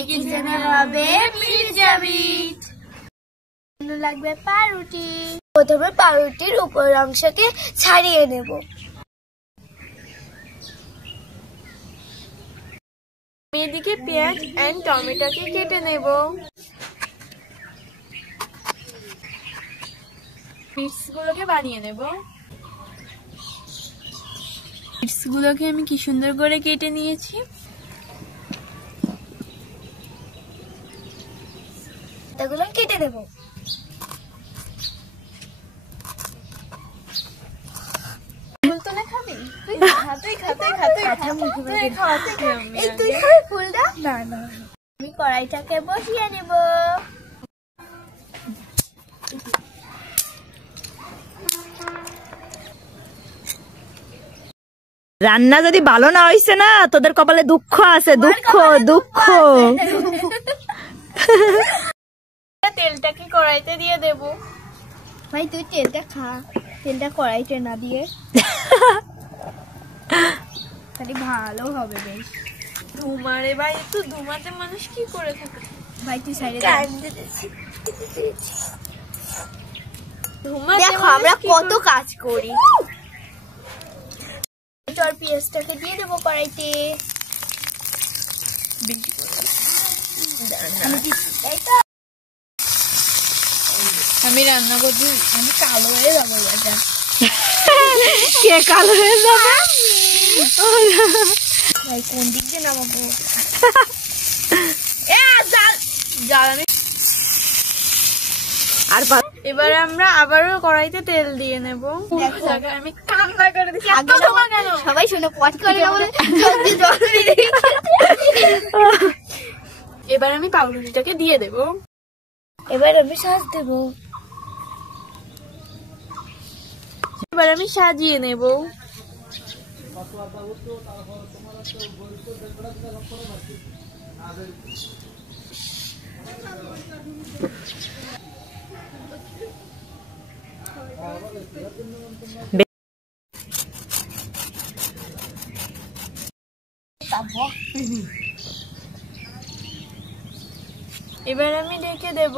Mini কিচেনে হবে pizza bit. লাগবে পাউরুটি। প্রথমে পাউরুটির উপর অংশকে ছাড়িয়ে নেব। এদিকে পেঁয়াজ এন্ড টমেটোকে কেটে নেব। বিটসগুলোকে বানিয়ে নেব। বিটসগুলোকে আমি কি সুন্দর করে কেটে নিয়েছি। এগুলো কেটে নেব। ফুলটা খাবি? তুই ফুলটা না না, আমি কড়াইটাকে বসিয়ে নেব। রান্না যদি ভালো না হইছে না, তোদের কপালে দুঃখ আছে, দুঃখ দুঃখ। তেলটাকে কড়াইতে দিয়ে দেব। ভাই তুই তেলটা খা, তেলটা কড়াইতে না দিয়ে। তাহলে ভালো হবে বেশ। ধুমারে ভাই, একটু ধুমাতে মানুষ কি করে থাকে ভাই? তুই সাইডে দেখো আমরা কত কাজ করি। চল পেঁয়াজটাকে দিয়ে দেবো কড়াইতে। আমি রান্না করছি, আমি কালো হয়ে যাবো। কে কালো হয়ে যাবে? ভাই কোন দিক দিয়ে নামাবো? আর এবার আমরা আবারও কড়াইতে তেল দিয়ে নেব। আমি কান্না করে দিচ্ছি। সবাই শুনে পট করে এবার আমি পাউরুটিটাকে দিয়ে দেব। এবার আমি সাজ দেব। এবার আমি সাজিয়ে নেব। এবার আমি ঢেকে দেব।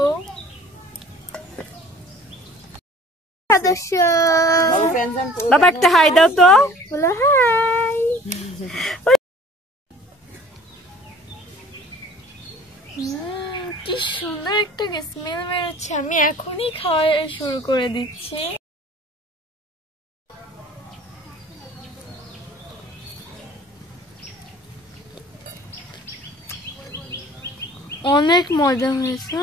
বাবা একটা হাই দাও তো। বলো হাই। কি সুন্দর একটা স্মেল বেরোচ্ছে। আমি এখনই খাওয়া শুরু করে দিচ্ছি। অনেক মজা হয়েছে।